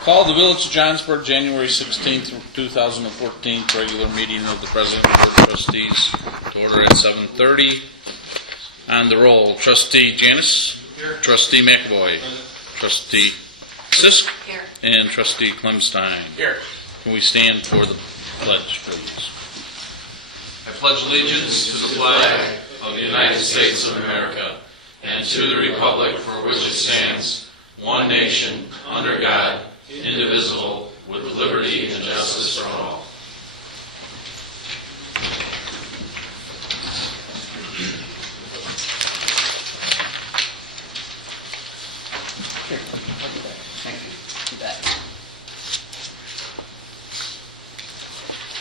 Call the Village of Johnsburg, January 16th, 2014, regular meeting of the President and Board of Trustees to order at 7:30. On the roll, Trustee Janis, Trustee McAvoy, Trustee Sisk, Here. and Trustee Clemstein. Here. Can we stand for the pledge, please? I pledge allegiance to the flag of the United States of America and to the republic for which it stands, one nation, under God, indivisible, with liberty and justice for all.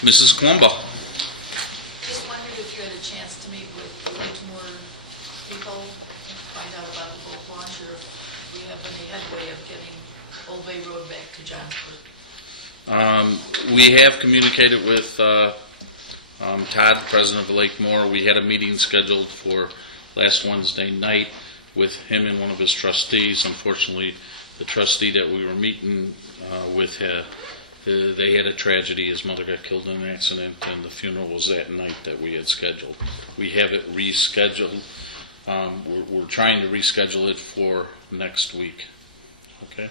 Mrs. Columba. Just wondered if you had a chance to meet with the Lakemore people, find out about the boat launch, or if we have any headway of getting Old Bay Road back to Johnsburg. We have communicated with Todd, President of Lakemore. We had a meeting scheduled for last Wednesday night with him and one of his trustees. Unfortunately, the trustee that we were meeting with, they had a tragedy. His mother got killed in an accident, and the funeral was that night that we had scheduled. We have it rescheduled. We're trying to reschedule it for next week. Okay?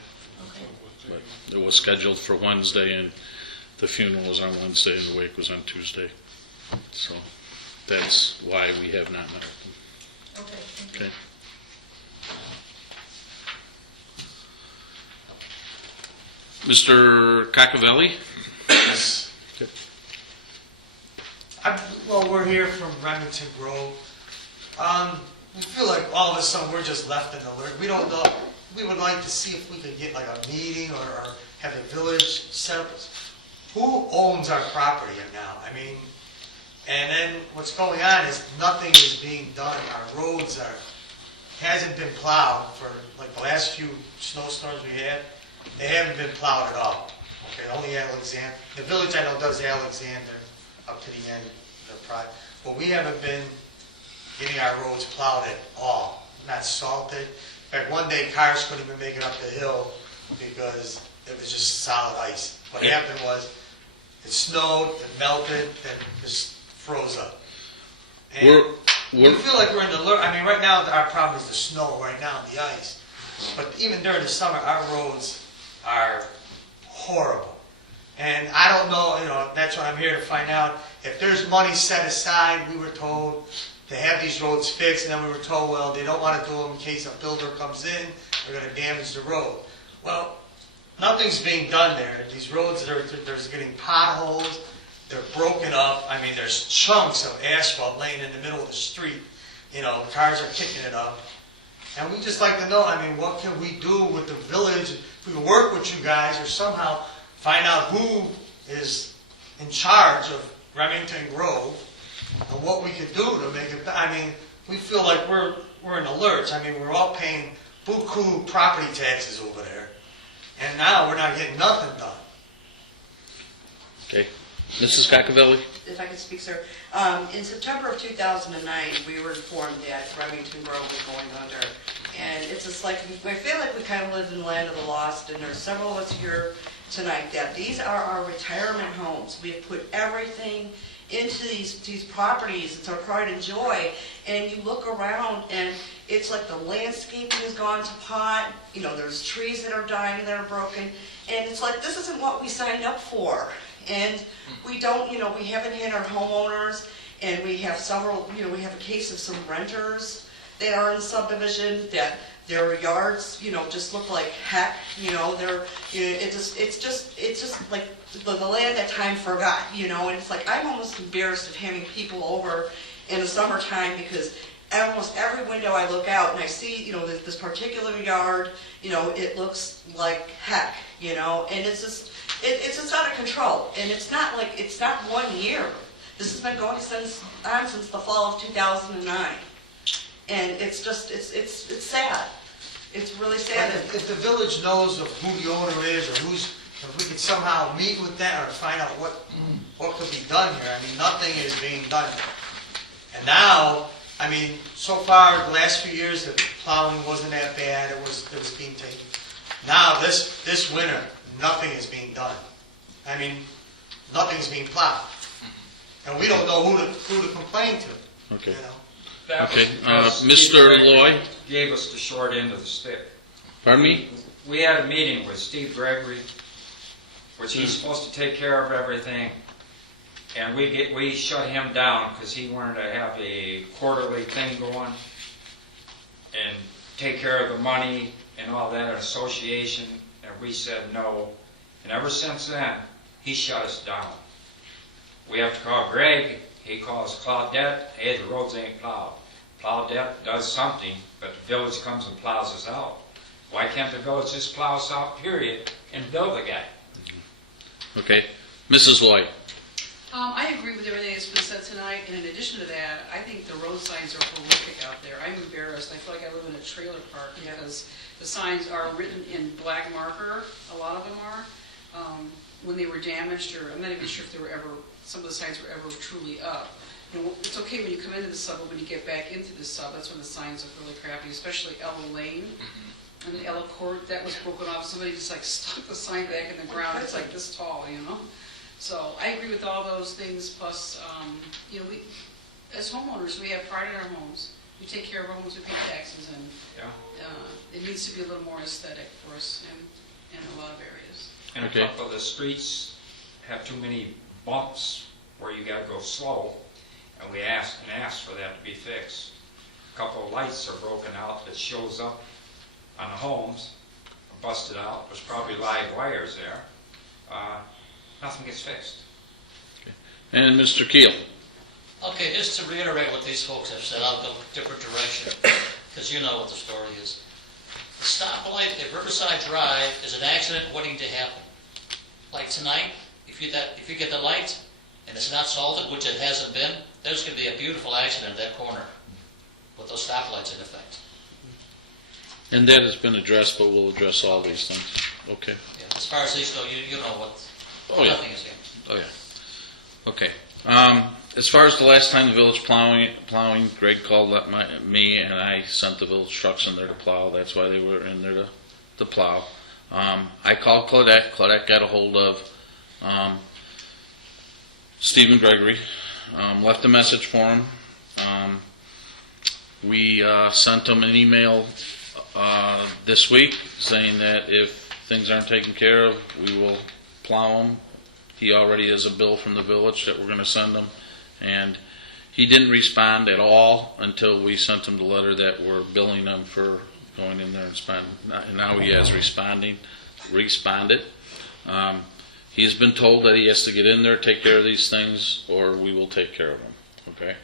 Okay. But it was scheduled for Wednesday, and the funeral was on Wednesday, and the wake was on Tuesday. So that's why we have not met with them. Okay, thank you. Okay. Mr. Cacavelli? Yes. Well, we're here from Remington Grove. We feel like all of a sudden we're just left in the lurch. We don't know. We would like to see if we could get like a meeting or have a village set up. Who owns our property now? I mean, and then what's going on is nothing is being done. Our roads hasn't been plowed for like the last few snowstorms we had. They haven't been plowed at all. Okay, only Alexander. The village I know does Alexander up to the end of the project. But we haven't been getting our roads plowed at all. Not salted. In fact, one day cars couldn't even make it up the hill because it was just solid ice. What happened was it snowed, it melted, then just froze up. And we feel like we're in the lurch. I mean, right now our problem is the snow right now, the ice. But even during the summer, our roads are horrible. And I don't know, that's what I'm here to find out. If there's money set aside, we were told to have these roads fixed, and then we were told, well, they don't want to do them in case a builder comes in, they're going to damage the road. Well, nothing's being done there. These roads, there's getting potholes, they're broken up. I mean, there's chunks of asphalt laying in the middle of the street. Cars are kicking it up. And we'd just like to know, I mean, what can we do with the village? If we can work with you guys or somehow find out who is in charge of Remington Grove and what we could do to make it. I mean, we feel like we're in a lurch. I mean, we're all paying buku property taxes over there. And now we're not getting nothing done. Okay. Mrs. Cacavelli? If I could speak, sir. In September of 2009, we were informed that Remington Grove was going under. And it's just like, I feel like we kind of live in the land of the lost, and there's several of us here tonight that these are our retirement homes. We have put everything into these properties. It's our pride and joy. And you look around, and it's like the landscaping has gone to pot. There's trees that are dying, that are broken. And it's like, this isn't what we signed up for. And we don't, we haven't had our homeowners, and we have several, we have a case of some renters that are in subdivision that their yards, just look like heck. It's just like the land that time forgot. And it's like I'm almost embarrassed of having people over in the summertime because almost every window I look out and I see, this particular yard, it looks like heck. And it's just out of control. And it's not 1 year. This has been going since the fall of 2009. And it's just, it's sad. It's really sad. If the village knows of who the owner is or if we could somehow meet with them or find out what could be done here. I mean, nothing is being done. And now, I mean, so far, the last few years, the plowing wasn't that bad. It was being taken. Now, this winter, nothing is being done. I mean, nothing's being plowed. And we don't know who to complain to, Okay. you know? That Okay, was because Mr. Steve Gregory Loy? Gave us the short end of the stick. Pardon me? We had a meeting with Steve Gregory, which he's supposed to take care of everything, and we shut him down because he wanted to have a quarterly thing going and take care of the money and all that, an association, and we said no. And ever since then, he shut us down. We have to call Greg, he calls Claudette, hey, the roads ain't plowed. Claudette does something, but the village comes and plows us out. Why can't the village just plow us out, period, and bill the guy? Okay. Mrs. Loy? I agree with everything that's been said tonight, and in addition to that, I think the road signs are horrific out there. I'm embarrassed. I feel like I live in a trailer park because the signs are written in black marker, a lot of them are, when they were damaged, or I'm not even sure if they were ever, some of the signs were ever truly up. You know, it's okay when you come into the sub, but when you get back into the sub, that's when the signs look really crappy, especially Ella Lane. And the Ella Court, that was broken off. Somebody just like stuck the sign back in the ground. It's like this tall, you know? So I agree with all those things, plus, you know, we, as homeowners, we have pride in our homes. We take care of our homes, we pay taxes, and it needs to be a little more aesthetic for us in a lot of areas. And Okay. a couple of the streets have too many bumps where you gotta go slow, and we asked for that to be fixed. A couple of lights are broken out that shows up on the homes, busted out, there's probably live wires there. Nothing gets fixed. And Mr. Keel? Okay, just to reiterate what these folks have said, I'll go a different direction, because you know what the story is. The stoplight at Riverside Drive is an accident waiting to happen. Like tonight, if you get the light and it's not salted, which it hasn't been, there's going to be a beautiful accident at that corner with those stoplights in effect. And that has been addressed, but we'll address all these things. Okay. Yeah, as far as these go, you know what, Oh, yeah. nothing is here. Oh, yeah. Okay. As far as the last time the village plowing, Greg called up me, and I sent the village trucks in there to plow. That's why they were in there to plow. I called Claudette. Claudette got a hold of Stephen Gregory, left a message for him. We sent him an email this week saying that if things aren't taken care of, we will plow them. He already has a bill from the village that we're going to send him, and he didn't respond at all until we sent him the letter that we're billing him for going in there and spending. Now he has responded. He's been told that he has to get in there, take care of these things, or we will take care of them. Okay.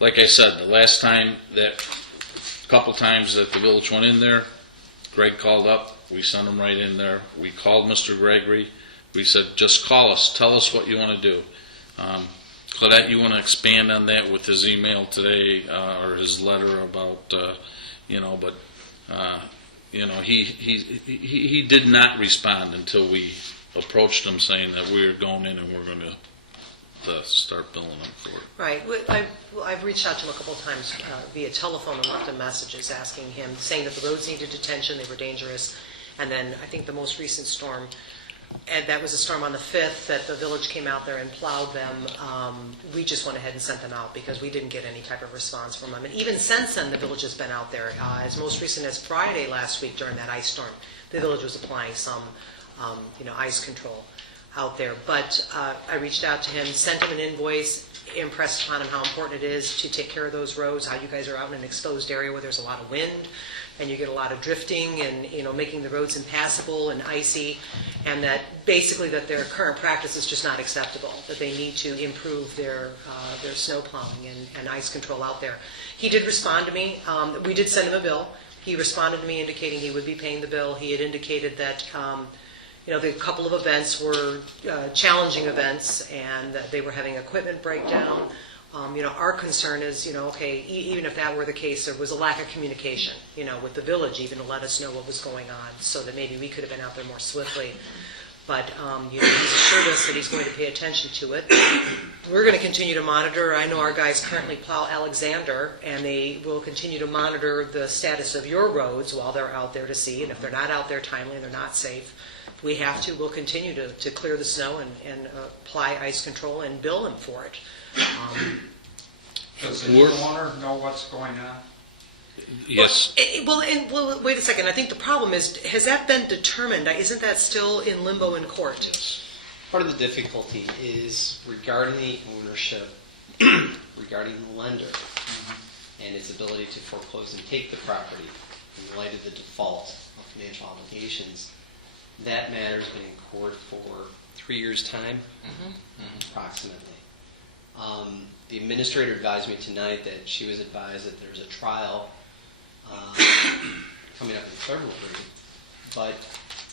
Like I said, the last time couple times that the village went in there, Greg called up. We sent him right in there. We called Mr. Gregory. We said, just call us. Tell us what you want to do. Claudette, you want to expand on that with his email today or his letter about, he did not respond until we approached him saying that we were going in and we're going to start billing him for it. Right. I've reached out to him a couple of times via telephone and left him messages asking him, saying that the roads needed attention, they were dangerous. And then I think the most recent storm, and that was a storm on the 5th that the village came out there and plowed them. We just went ahead and sent them out because we didn't get any type of response from them. And even since then, the village has been out there. As most recent as Friday last week during that ice storm, the village was applying some, ice control out there. But I reached out to him, sent him an invoice, impressed upon him how important it is to take care of those roads, how you guys are out in an exposed area where there's a lot of wind and you get a lot of drifting and, making the roads impassable and icy, and that basically that their current practice is just not acceptable, that they need to improve their snow plowing and ice control out there. He did respond to me. We did send him a bill. He responded to me indicating he would be paying the bill. He had indicated that the couple of events were challenging events and that they were having equipment breakdown. Our concern is, even if that were the case, there was a lack of communication, with the village even to let us know what was going on so that maybe we could have been out there more swiftly. but he's assured us that he's going to pay attention to it. We're going to continue to monitor. I know our guys currently plow Alexander, and they will continue to monitor the status of your roads while they're out there to see, and if they're not out there timely and they're not safe, we'll continue to clear the snow and apply ice control and bill them for it. Does the new owner know what's going on? Yes. Well, wait a second. I think the problem is, has that been determined? Isn't that still in limbo in court? Yes. Part of the difficulty is regarding the ownership, regarding the lender, and its ability to foreclose and take the property in light of the default of financial obligations. That matter's been in court for 3 years' time, approximately. The administrator advised me tonight that she was advised that there's a trial coming up in February, but,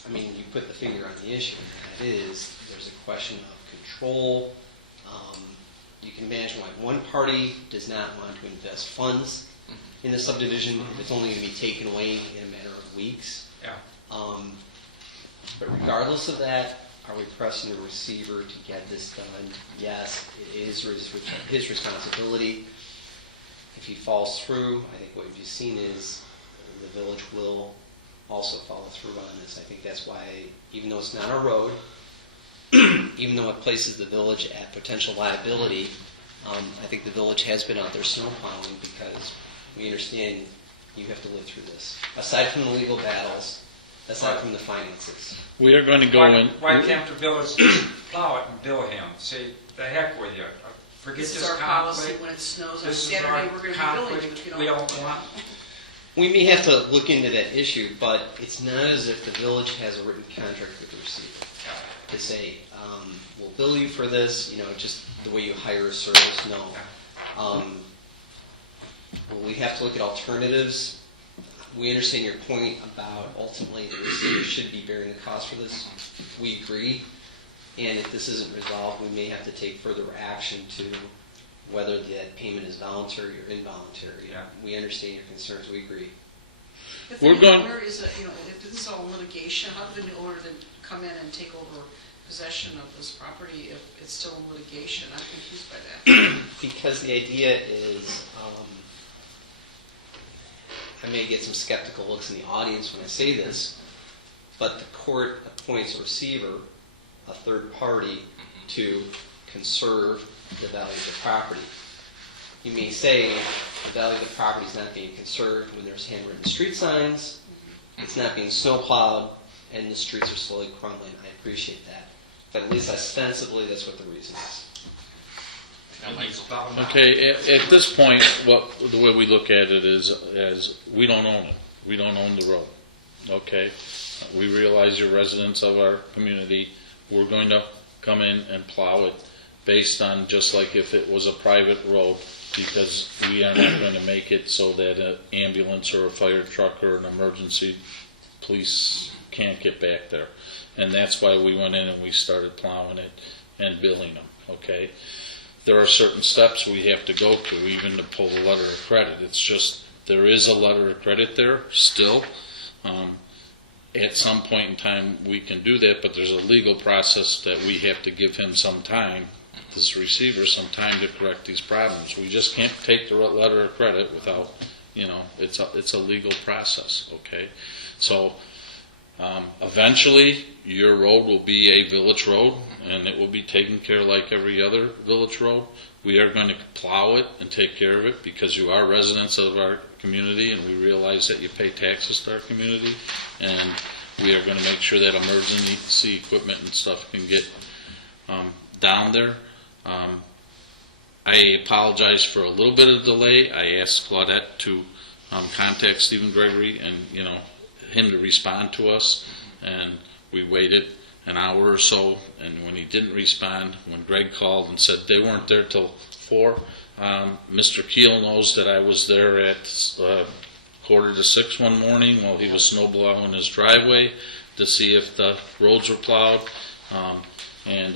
I mean, you put the finger on the issue, and that is, there's a question of control. You can imagine why one party does not want to invest funds in the subdivision if it's only going to be taken away in a matter of weeks. Yeah. But regardless of that, are we pressing the receiver to get this done? Yes, it is his responsibility. If he falls through, I think what you've seen is the village will also follow through on this. I think that's why, even though it's not a road, even though it places the village at potential liability, I think the village has been out there snow plowing because we understand you have to live through this. Aside from the legal battles, aside from the finances. We are going to go in. Why can't the village just plow it and bill him? Say, the heck with you. Forget This this is our policy, conflict. when it snows on This is Saturday, our we're going to be billing you conflict. if you don't. We don't want. We may have to look into that issue, but it's not as if the village has a written contract with the receiver to say, we'll bill you for this, just the way you hire a service. No. Will we have to look at alternatives? We understand your point about ultimately the receiver should be bearing the cost for this. We agree. And if this isn't resolved, we may have to take further action to whether that payment is voluntary or involuntary. Yeah. We understand your concerns. We agree. If We're the going- owner is, if this is all litigation, how did the new owner then come in and take over possession of this property if it's still in litigation? I'm confused by that. Because the idea is, I may get some skeptical looks in the audience when I say this, but the court appoints a receiver, a third party, to conserve the value of the property. You may say the value of the property is not being conserved when there's handwritten street signs, it's not being snowplowed, and the streets are slowly crumbling. I appreciate that. But at least ostensibly, that's what the reason is. Okay, at this point, the way we look at it is as we don't own it. We don't own the road. Okay? We realize you're residents of our community. We're going to come in and plow it based on just like if it was a private road, because we are not going to make it so that an ambulance or a fire truck or an emergency police can't get back there. And that's why we went in and we started plowing it and billing them, okay? There are certain steps we have to go through, even to pull the letter of credit. It's just, there is a letter of credit there still. At some point in time, we can do that, but there's a legal process that we have to give him some time, this receiver, some time to correct these problems. We just can't take the letter of credit without, it's a legal process, okay? So, eventually, your road will be a village road, and it will be taken care of like every other village road. We are going to plow it and take care of it because you are residents of our community, and we realize that you pay taxes to our community, and we are going to make sure that emergency equipment and stuff can get down there. I apologize for a little bit of delay. I asked Claudette to contact Stephen Gregory and, him to respond to us, and we waited an hour or so, and when he didn't respond, when Greg called and said they weren't there till 4, Mr. Keel knows that I was there at 5:45 one morning while he was snowblowing his driveway to see if the roads were plowed, and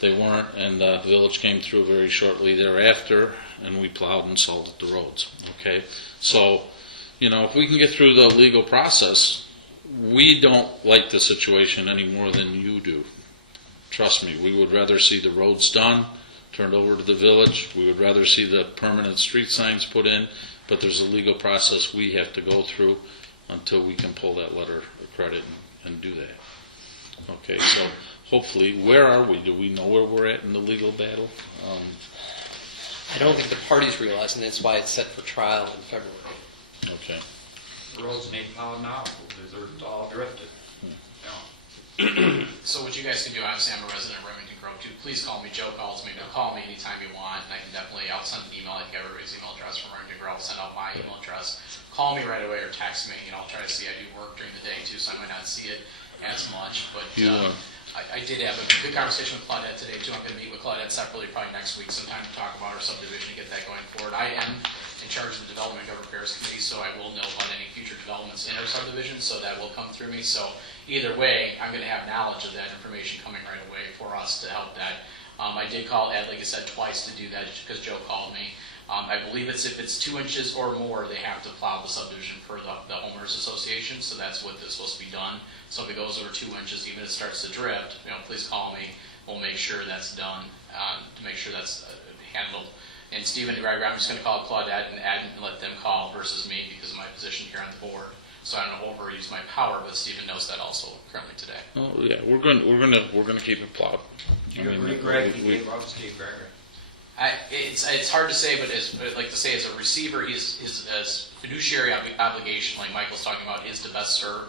they weren't, and the village came through very shortly thereafter, and we plowed and salted the roads, okay? So, if we can get through the legal process, we don't like the situation any more than you do. Trust me, we would rather see the roads done, turned over to the village. We would rather see the permanent street signs put in, but there's a legal process we have to go through until we can pull that letter of credit and do that. Okay, so hopefully, where are we? Do we know where we're at in the legal battle? I don't think the parties realize, and that's why it's set for trial in February. Okay. The roads need plowed now, because they're all drifted. So what you guys can do, obviously I'm a resident of Remington Grove too, please call me, Joe calls me, call me anytime you want, and I can definitely, I'll send an email, I think everybody's email address from Remington Grove, I'll send out my email address, call me right away or text me, I'll try to see, I do work during the day too, so I might not see it as much, but I did have a good conversation with Claudette today too, I'm going to meet with Claudette separately probably next week sometime to talk about our subdivision and get that going forward. I am in charge of the Development and Government Affairs Committee, so I will know about any future developments in our subdivision, so that will come through me, so either way, I'm going to have knowledge of that information coming right away for us to help that. I did call Ed, like I said, twice to do that because Joe called me. I believe if it's 2 inches or more, they have to plow the subdivision per the homeowners association, so that's what is supposed to be done. So if it goes over 2 inches, even if it starts to drift, please call me. We'll make sure that's done to make sure that's handled. And Stephen, I'm just going to call Claudette and Ed and let them call versus me because of my position here on the board. So I don't overuse my power, but Stephen knows that also currently today. Oh yeah, we're going to keep it plowed. Do you agree, Greg, he gave up Steve Gregory? It's hard to say, but as a receiver, his fiduciary obligation, like Michael's talking about, is to best serve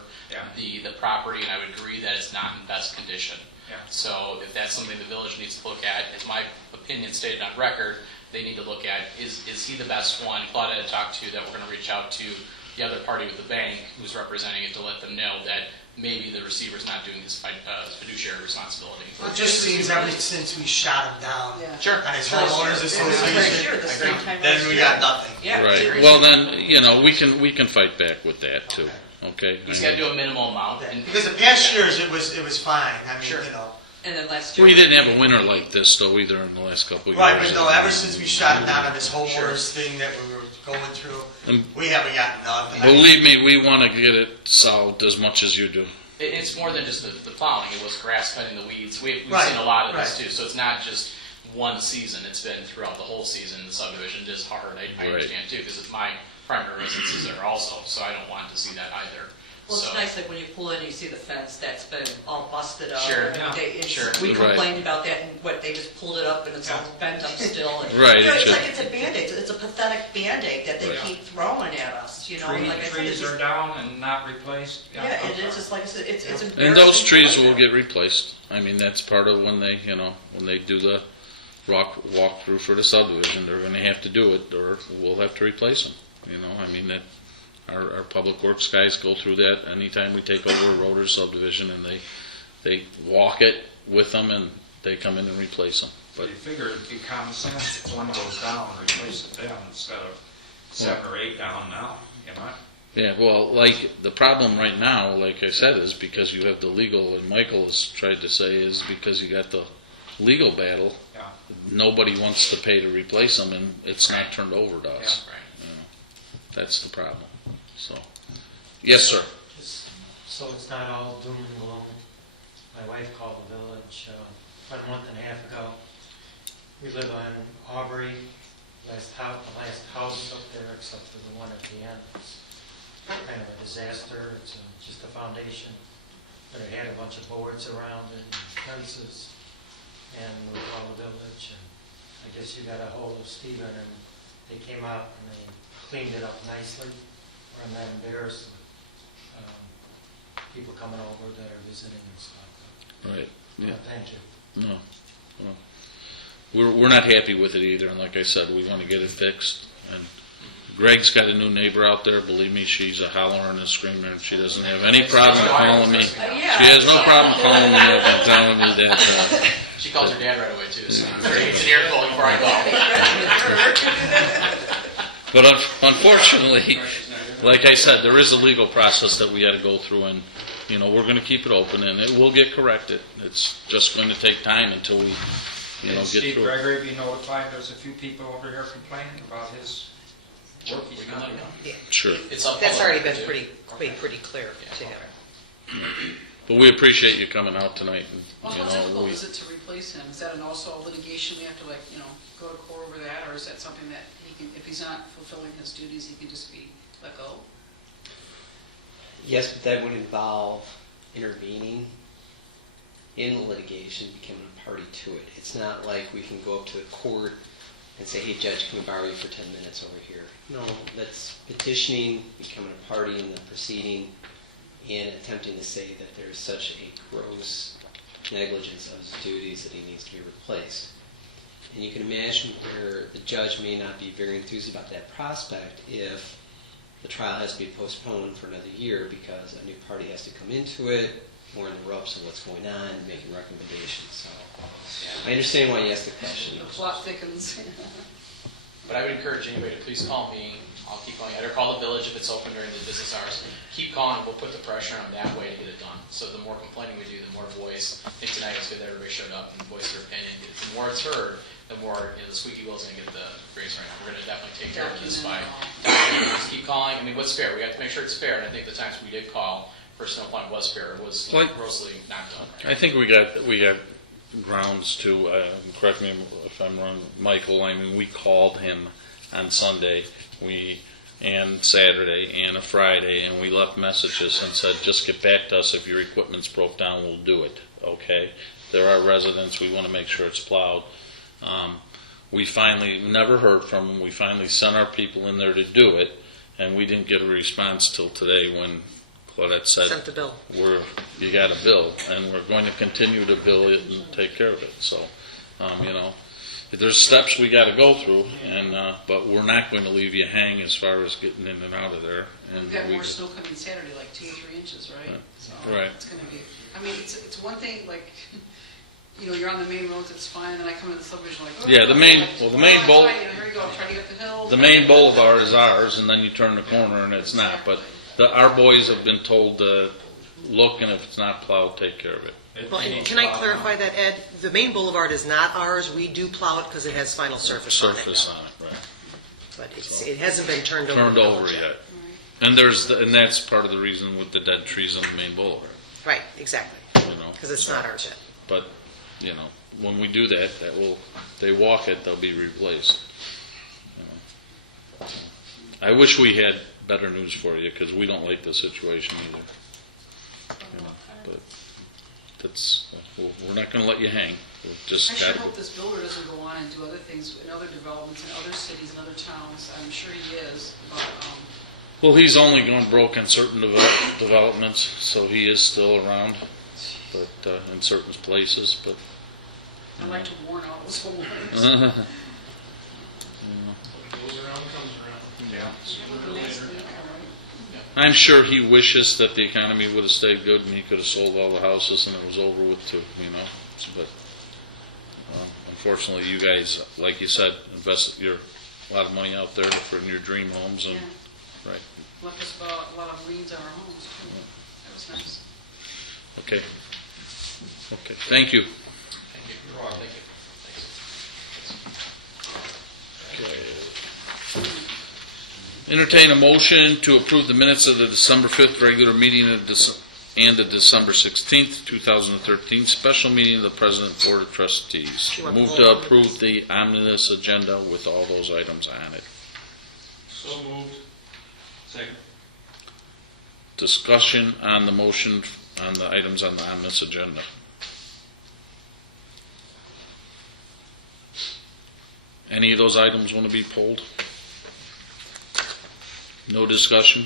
the property, and I would agree that it's not in best condition. Yeah. So if that's something the village needs to look at, as my opinion stated on record, they need to look at, is he the best one? Claudia had talked to that we're going to reach out to the other party with the bank who's representing it to let them know that maybe the receiver's not doing his fiduciary responsibility. It just seems ever since we shot him down Yeah. Sure. on his homeowners association, The same time then last we year. got nothing. Yeah. Right. Well, then we can fight back with that too. Okay. He's got to do a minimal amount. And Because the past years, it was fine, I mean, Sure. And then last year. We didn't have a winter like this though either in the last couple of years. Right, but no, ever since we shot him down on this homeowners thing that we were going through, And we haven't gotten nothing. believe me, we want to get it solved as much as you do. It's more than just the plowing. It was grass cutting the weeds. We've Right, seen a lot of this right. too. So it's not just one season. It's been throughout the whole season. The subdivision is hard. I Right. understand too because it's my primary residences there also. So I don't want to see that either. Well, it's So- nice like when you pull in, you see the fence that's been all busted up. Sure. and Sure. We Right. complained about that and they just pulled it up and it's all bent up still. And, Right, You know, it it's should- like it's a Band-Aid. It's a pathetic Band-Aid that they Right. keep throwing at us, you know? Like I said, Trees it's are down and not replaced? Yeah, and it's just like I said, it's embarrassing. And those trees to will look get replaced. I mean, that's part of when they do the walkthrough for the subdivision, they're going to have to do it, or we'll have to replace them. I mean that our public works guys go through that anytime we take over a road or subdivision, and they walk it with them, and they come in and replace them. But you figure it'd be common sense if one goes down, replace it then instead of 7 or 8 down now, Yeah, well, like, the problem right now, like I said, is because you have the legal, and Michael has tried to say, is because you got the legal battle, Yeah. nobody wants to pay to replace them, and it's not turned over to us. Right. That's the problem, so. Yes, sir. Just so it's not all doom and gloom, my wife called the village about a month and a half ago. We live on Aubrey, the last house up there, except for the one at the end. It's kind of a disaster. It's just a foundation, but it had a bunch of boards around it and fences. And we called the village, and I guess you got a hold of Stephen, and they came out and they cleaned it up nicely, where I'm not embarrassed with people coming over that are visiting and stuff. Right, yeah, Thank you. no. We're not happy with it either, and like I said, we want to get it fixed. And Greg's got a new neighbor out there, believe me, she's a holler and a screamer, and she doesn't have any problem calling me. She has no problem calling me up and telling me that, She calls her dad right away too. So it's an earful before I call. but unfortunately, like I said, there is a legal process that we got to go through, and, we're going to keep it open, and it will get corrected. It's just going to take time until we, And get Steve through it. Gregory, have you notified, there's a few people over here complaining about his work he's not doing? Sure. It's up That's public already been too. pretty clear to him. But we appreciate you coming out tonight. And, Well, you how know, difficult we- is it to replace him? Is that an also litigation, we have to go to court over that, or is that something that he can, if he's not fulfilling his duties, he can just be let go? Yes, but that would involve intervening in the litigation, becoming a party to it. It's not like we can go up to the court and say, hey, judge, can we borrow you for 10 minutes over here? No, that's petitioning, becoming a party in the proceeding, and attempting to say that there's such a gross negligence of his duties that he needs to be replaced. And you can imagine where the judge may not be very enthused about that prospect if the trial has to be postponed for another year because a new party has to come into it, more in the ropes of what's going on, and making recommendations. So I understand why you asked the question. The plot thickens. But I would encourage anybody to please call me. I'll keep calling. Either call the village if it's open during the business hours. Keep calling. We'll put the pressure on that way to get it done. So the more complaining we do, the more voice. I think tonight it's good that everybody showed up and voiced their opinion. The more it's heard, the more the squeaky wheel's going to get the grease right now. We're going to definitely take care of this by just keep calling. I mean, what's fair? We have to make sure it's fair. And I think the times we did call, personal point was fair. It was grossly not done right. I think we got grounds to, correct me if I'm wrong, Michael, I mean, we called him on Sunday, and Saturday, and a Friday, and we left messages and said, just get back to us if your equipment's broke down, we'll do it, okay? There are residents, we want to make sure it's plowed. We finally never heard from them, we finally sent our people in there to do it, and we didn't get a response till today when Claudette said, Sent the bill. you got a bill, and we're going to continue to bill it and take care of it. So, there's steps we got to go through, and but we're not going to leave you hang as far as getting in and out of there. And We've got more snow coming Saturday, like 2 or 3 inches, right? Right. So Right. It's going to be, I mean, it's one thing, like, you're on the main roads, it's fine, and then I come into the subdivision, like, oh. Yeah, the main bowl- Here you go, try to get up the hill. the main boulevard is ours, and then you turn the corner and it's not. But our boys have been told to look, and if it's not plowed, take care of it. Well, and can I clarify that, Ed? The main boulevard is not ours. We do plow it because it has final surface on it. Surface on it, right? But it hasn't been turned over. Turned to the over village yet. And that's part of the reason with the dead trees on the main boulevard. Right, exactly. Because it's not ours yet. But, when we do that, they walk it, they'll be replaced. I wish we had better news for you, because we don't like the situation either. But we're not going to let you hang. We've just I sure got hope this builder doesn't go on and do other things in other developments in other cities and other towns. I'm sure he is, but, Well, he's only gone broke in certain developments, so he is still around, but in certain places. But I'd like to warn all those homeowners. Goes around, comes around. Yeah. I'm sure he wishes that the economy would have stayed good and he could have sold all the houses and it was over with too, But unfortunately, you guys, like you said, invested a lot of money out there for your dream homes, and Yeah. right. Left us a lot of weeds on our homes, too. That was nice. Okay. Thank you. Thank you. You're welcome. Thank you. Entertain a motion to approve the minutes of the December 5th regular meeting and the December 16th, 2013 special meeting of the President Board of Trustees. You want Move the to whole approve the omnibus agenda with all those items on it. So moved. Second. Discussion on the motion on the items on the omnibus agenda. Any of those items want to be pulled? No discussion?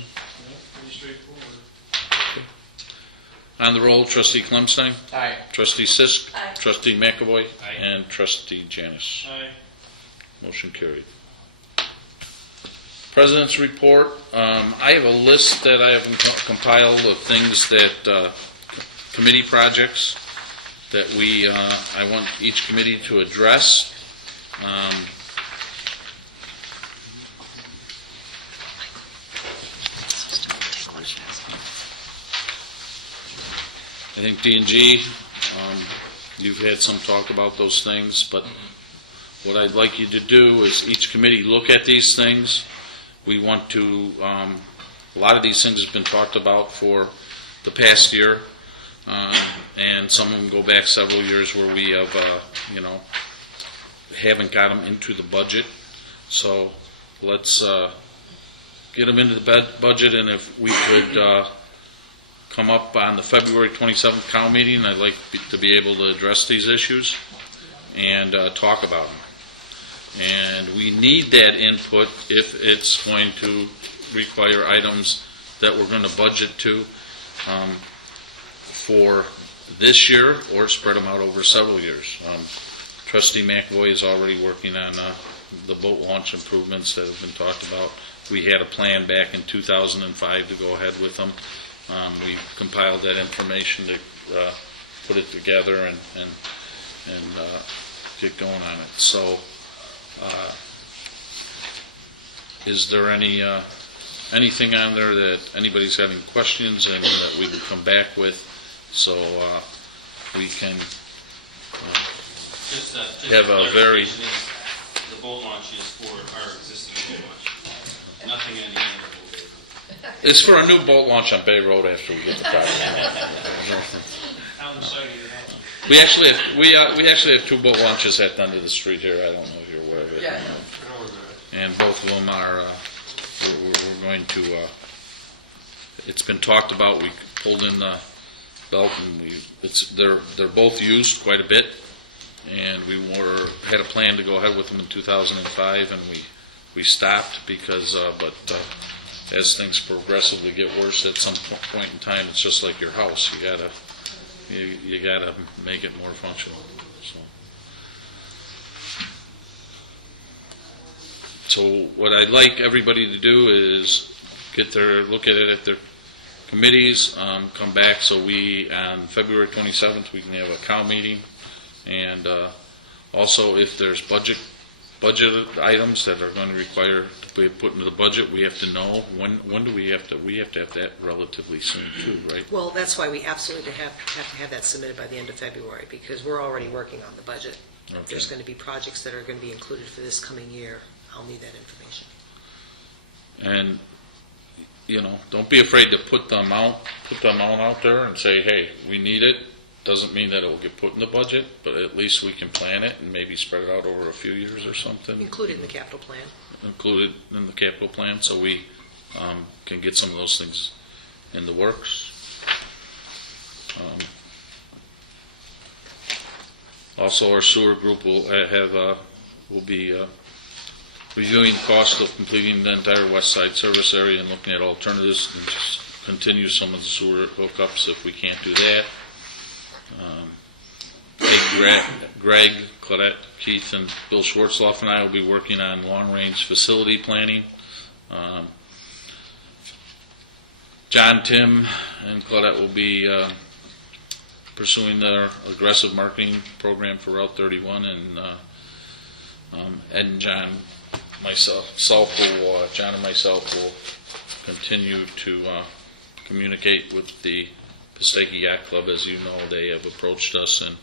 Pretty straightforward. On the roll, Trustee Clemstein, Aye. Trustee Sisk, Aye. Trustee McAvoy, Aye. and Trustee Janice. Aye. Motion carried. President's report. I have a list that I have compiled of things that committee projects that I want each committee to address. I think D&G, you've had some talk about those things, but what I'd like you to do is each committee look at these things. We want to, a lot of these things have been talked about for the past year, and some of them go back several years where we have, haven't got them into the budget. So let's get them into the budget, and if we could come up on the February 27th COW meeting, I'd like to be able to address these issues and talk about them. And we need that input if it's going to require items that we're going to budget to for this year or spread them out over several years. Trustee McAvoy is already working on the boat launch improvements that have been talked about. We had a plan back in 2005 to go ahead with them. We compiled that information to put it together and get going on it. So, is there anything on there that anybody's got any questions and that we can come back with, so we can Just have a very... clarification is the boat launch is for our existing boat launch, nothing in the end of the Bay Road. It's for a new boat launch on Bay Road after we get the project. On the side of your house. We actually have two boat launches at the end of the street here. I don't know if you're aware of it. Yeah. And both of them are, we're going to, it's been talked about, we pulled in the belt, and they're both used quite a bit, and we had a plan to go ahead with them in 2005, and we stopped because, but as things progressively get worse, at some point in time, it's just like your house, you gotta make it more functional. So what I'd like everybody to do is look at it at their committees, come back, so we, on February 27th, we can have a COW meeting, and also if there's budget items that are going to require to be put into the budget, we have to know, when do we have to have that relatively soon too, right? Well, that's why we absolutely have to have that submitted by the end of February, because we're already working on the budget. Okay. If there's going to be projects that are going to be included for this coming year, I'll need that information. And, don't be afraid to put the amount out there and say, hey, we need it. Doesn't mean that it will get put in the budget, but at least we can plan it and maybe spread it out over a few years or something. Included in the capital plan. Included in the capital plan, so we can get some of those things in the works. Also, our sewer group will be reviewing cost of completing the entire west side service area and looking at alternatives and just continue some of the sewer hookups if we can't do that. Greg, Claudette, Keith, and Bill Schwartzloff and I will be working on long-range facility planning. John, Tim, and Claudette will be pursuing their aggressive marketing program for Route 31, and Ed and John and myself will continue to communicate with the Passaic Yacht Club. As you know, they have approached us, and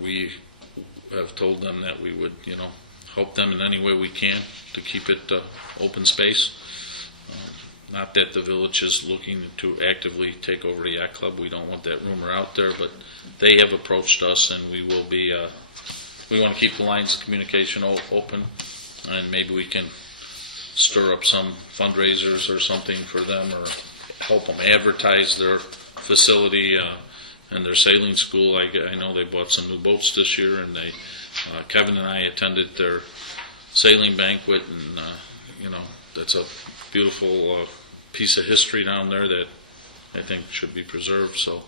we have told them that we would, help them in any way we can to keep it open space. Not that the village is looking to actively take over the yacht club. We don't want that rumor out there, but they have approached us, and we will be. We want to keep the lines of communication open, and maybe we can stir up some fundraisers or something for them, or help them advertise their facility and their sailing school. I know they bought some new boats this year, and Kevin and I attended their sailing banquet, and that's a beautiful piece of history down there that I think should be preserved. So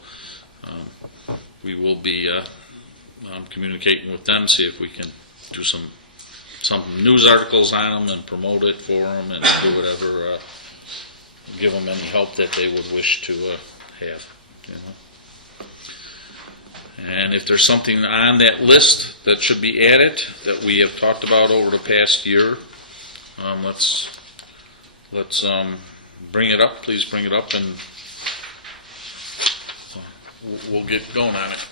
we will be communicating with them, see if we can do some news articles on them and promote it for them, and do whatever, give them any help that they would wish to have. And if there's something on that list that should be added that we have talked about over the past year, let's bring it up. Please bring it up, and we'll get going on it.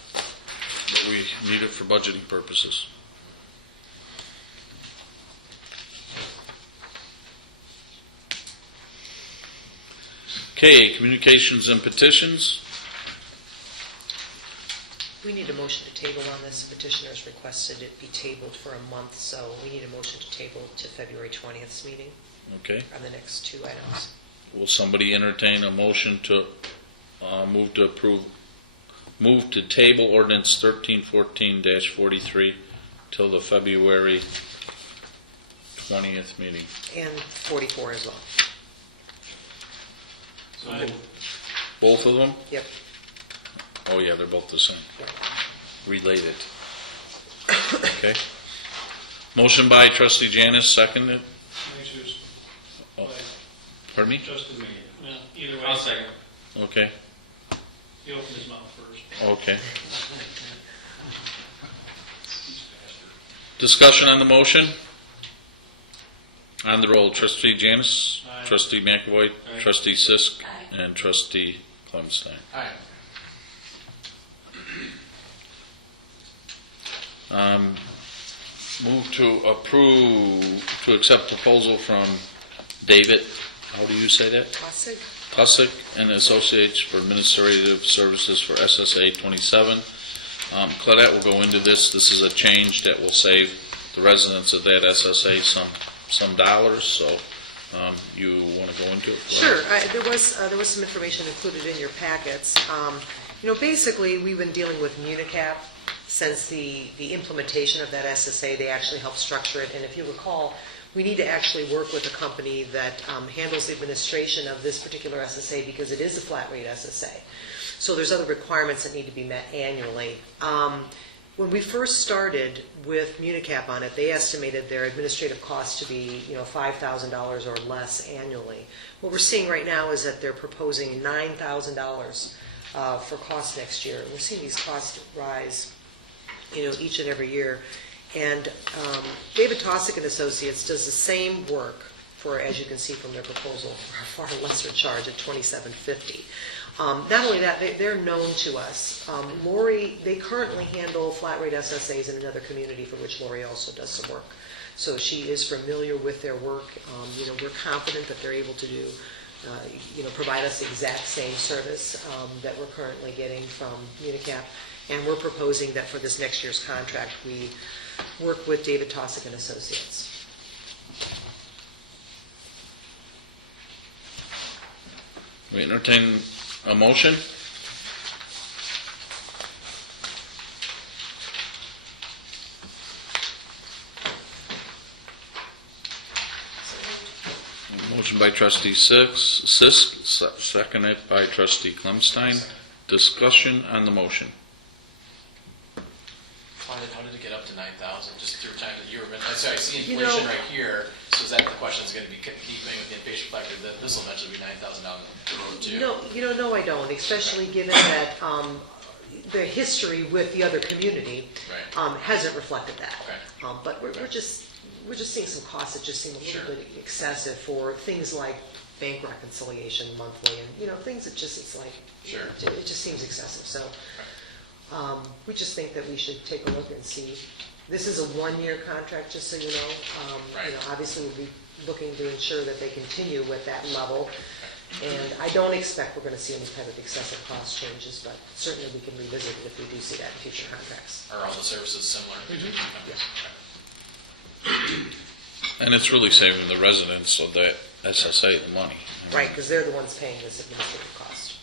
We need it for budgeting purposes. Okay, communications and petitions. We need a motion to table on this. The petitioners requested it be tabled for a month, so we need a motion to table to February 20th's meeting Okay, on the next two items. will somebody entertain a motion to move to table ordinance 1314-43 till the February 20th meeting? And 44 as well. Both of them? Yep. Oh, yeah, they're both the same. Related. Okay. Motion by trustee Janice, seconded. Oh, pardon me? Just a minute. Either way. I'll second. Okay, He opened his mouth first. okay. Discussion on the motion? On the roll, trustee Janice, Aye. trustee McAvoy, Aye. trustee Sisk, Aye. and trustee Clemstein. Aye. Move to accept proposal from David, how do you say that? Tossick? Tussick and Associates for Administrative Services for SSA 27. Claudette will go into this. This is a change that will save the residents of that SSA some dollars, so you want to go into it? Sure. There was some information included in your packets. Basically, we've been dealing with Municap since the implementation of that SSA. They actually helped structure it, and if you recall, we need to actually work with a company that handles the administration of this particular SSA because it is a flat rate SSA. So there's other requirements that need to be met annually. When we first started with Municap on it, they estimated their administrative costs to be, $5,000 or less annually. What we're seeing right now is that they're proposing $9,000 for costs next year. We're seeing these costs rise, each and every year. And David Tossick and Associates does the same work for, as you can see from their proposal, for a far lesser charge at $2,750. Not only that, they're known to us. Lori, they currently handle flat rate SSAs in another community for which Lori also does some work. So she is familiar with their work. We're confident that they're able to do, provide us the exact same service that we're currently getting from Municap. And we're proposing that for this next year's contract, we work with David Tossick and Associates. We entertain a motion? Motion by trustee Sisk, seconded by trustee Clemstein. Discussion on the motion. How did it get up to 9,000? Just through time that you were, I see You inflation know- right here, so is that the question is going to be keeping with the inpatient factor, that this will eventually be 9,000 down the road too? No, I don't, especially given that the history with the other community Right. hasn't reflected that. Okay. But we're just seeing some costs that just seem a little Sure. bit excessive for things like bank reconciliation monthly and, things that just, it's like, Sure. it just seems excessive. So we just think that we should take a look and see. This is a one-year contract, just so you know. Right. Obviously, we'll be looking to ensure that they continue with that level. And I don't expect we're going to see any kind of excessive cost changes, but certainly we can revisit it if we do see that in future contracts. Are all the services similar? Yes. And it's really saving the residents of that SSA the money. Right, because they're the ones paying this administrative cost.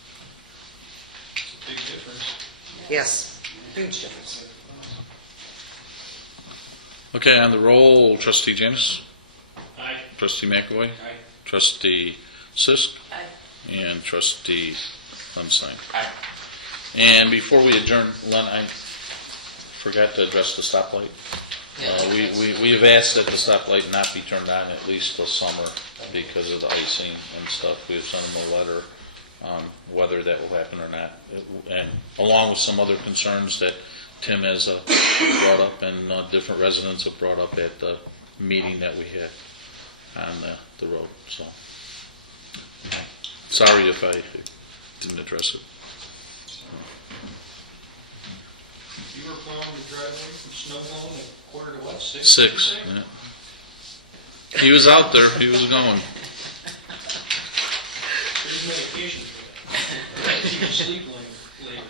Big difference. Yes, huge difference. Okay, on the roll, trustee Janice, Aye. trustee McAvoy, Aye. trustee Sisk, Aye. and trustee Clemstein. Aye. And before we adjourn, Len, I forgot to address the stoplight. We have asked that the stoplight not be turned on at least till summer because of the icing and stuff. We have sent them a letter, whether that will happen or not, and along with some other concerns that Tim has brought up and different residents have brought up at the meeting that we had on the road. So, sorry if I didn't address it. You were plowing the driveway from snow blowing at quarter to what, 6? 6. Yeah. He was out there. He was going. There's medication for that. You can sleep later.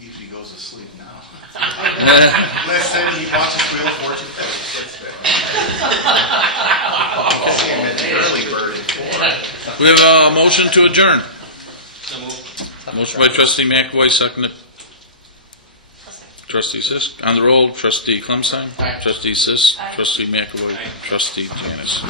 Usually goes to sleep now. Listen, he watches Wheel of Fortune first. That's him at the early bird. We have a motion to adjourn. So moved. Motion by trustee McAvoy, seconded trustee Sisk. On the roll, trustee Clemstein. Trustee Sisk. Trustee McAvoy. Trustee Janice.